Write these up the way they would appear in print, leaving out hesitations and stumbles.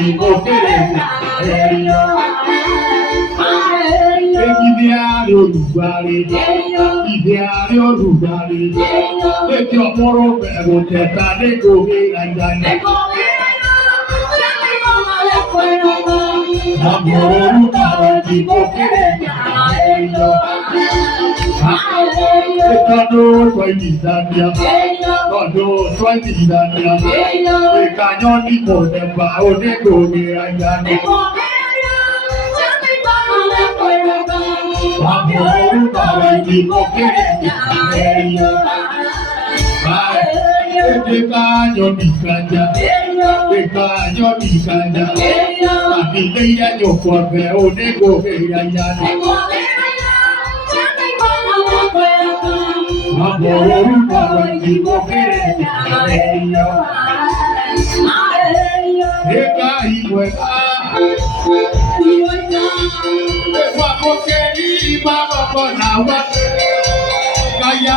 di bokerenya eyo Idiari olùgbàlè, idiari olùgbàlè, lẹ́tí ọmọrò bẹ̀rù tẹ̀ta lẹ́gòmí àjàní. Àmọ̀ olùkàwé di bokerenya eyo Tọ́dún 20 Zambia, tọ́dún 20 Zambia, ìkànnì ní kò dẹ̀gbà onígbòmí àjàní. Àmọ̀ olùkàwé di bokerenya eyo Ìkànnì nìkànjà, ìkànnì nìkànjà, àbí ilé yóò pọ̀ bẹ̀ onígbòmí àjàní. Àmọ̀ olùkàwé di bokerenya eyo Eka iwe ka Ewa mokeri baba kona wa Kaya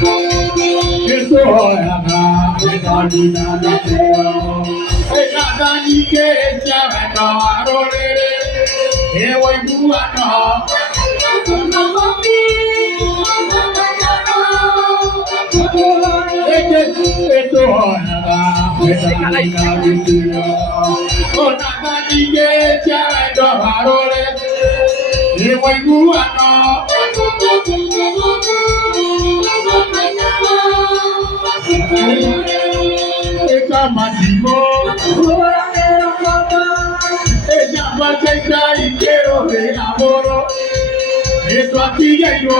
Eso oyaga Ekanina neteo Ekadani ke echa arorere Ewa ibuano Eto oyaga Ekanina neteo Onagani ke echa arorere Ewa ibuano Eka matimo Ella va a echar y quiero ver amor Esto aquí ya yo